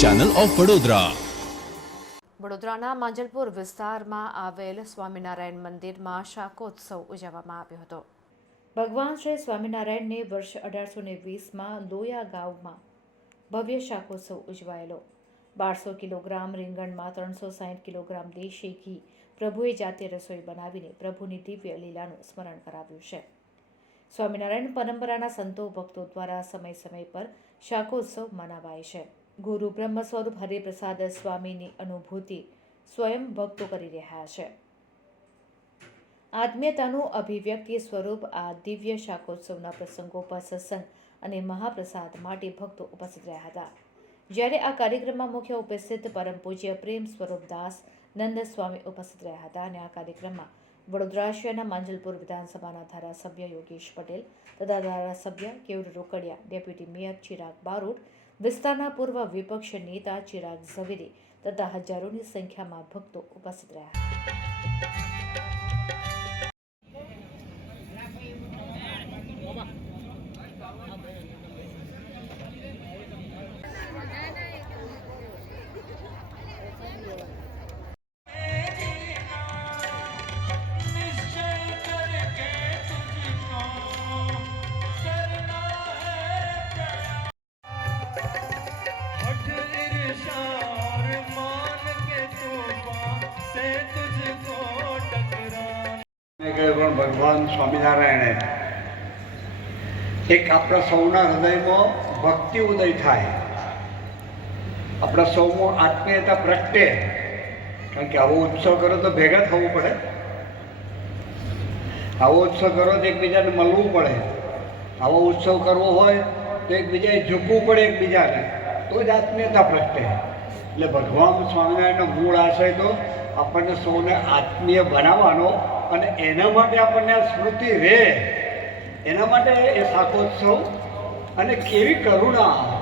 Channel of Vadodara વડોદરાના માંજલપુર વિસ્તારમાં આવેલ સ્વામિનારાયણ મંદિરમાં શાકોત્સવ ઉજવવામાં આવ્યો હતો. ભગવાન શ્રી સ્વામિનારાયણને વર્ષ અઢારસો ને વીસમાં લોયા ગામમાં ભવ્ય શાકોત્સવ ઉજવાયેલો. બારસો કિલોગ્રામ રીંગણમાં ત્રણસો સાઠ કિલોગ્રામ દેશી ઘી પ્રભુએ જાતે રસોઈ બનાવીને પ્રભુની દિવ્ય લીલાનું સ્મરણ કરાવ્યું છે. સ્વામિનારાયણ પરંપરાના સંતો ભક્તો દ્વારા સમય સમય પર શાકોત્સવ મનાવાય છે. ગુરુ બ્રહ્મ સ્વરૂપ હરિપ્રસાદ સ્વામીની અનુભૂતિ સ્વયં ભક્તો કરી રહ્યા છે. આત્મીયતાનું અભિવ્યક્તિ સ્વરૂપ આ દિવ્ય શાકોત્સવના પ્રસંગો પર સત્સંગ અને મહાપ્રસાદ માટે ભક્તો ઉપસ્થિત રહ્યા હતા. જ્યારે આ કાર્યક્રમમાં મુખ્ય ઉપસ્થિત પરમ પૂજ્ય પ્રેમ સ્વરૂપ દાસ નંદ સ્વામી ઉપસ્થિત રહ્યા હતા અને આ કાર્યક્રમમાં વડોદરા શહેરના માંજલપુર વિધાનસભાના ધારાસભ્ય યોગેશ પટેલ તથા ધારાસભ્ય કેવડ રોકડિયા, ડેપ્યુટી મેયર ચિરાગ બારોટ, વિસ્તારના પૂર્વ વિપક્ષ નેતા ચિરાગ ઝવેરી તથા હજારોની સંખ્યામાં ભક્તો ઉપસ્થિત રહ્યા. હતા ईर्षार मान के तूफान से तुझको टकरा મેં કહ્યું પણ ભગવાન સ્વામિનારાયણે એક આપણા સૌના હૃદયમાં ભક્તિ ઉદય થાય આપણા સૌમાં આત્મીયતા પ્રગટે કારણ કે આવો ઉત્સવ કરો તો ભેગા થવું પડે આવો ઉત્સવ કરો તો એકબીજાને મળવું પડે આવો ઉત્સવ કરવો હોય તો એકબીજાએ ઝૂકવું પડે એકબીજાને તો જ આત્મીયતા પ્રગટે. એટલે ભગવાન સ્વામિનારાયણનો મૂળ આશય તો આપણને સૌને આત્મીય બનાવવાનો અને એના માટે આપણને આ સ્મૃતિ રહે એના માટે એ શાકોત્સવ અને કેવી કરુણા.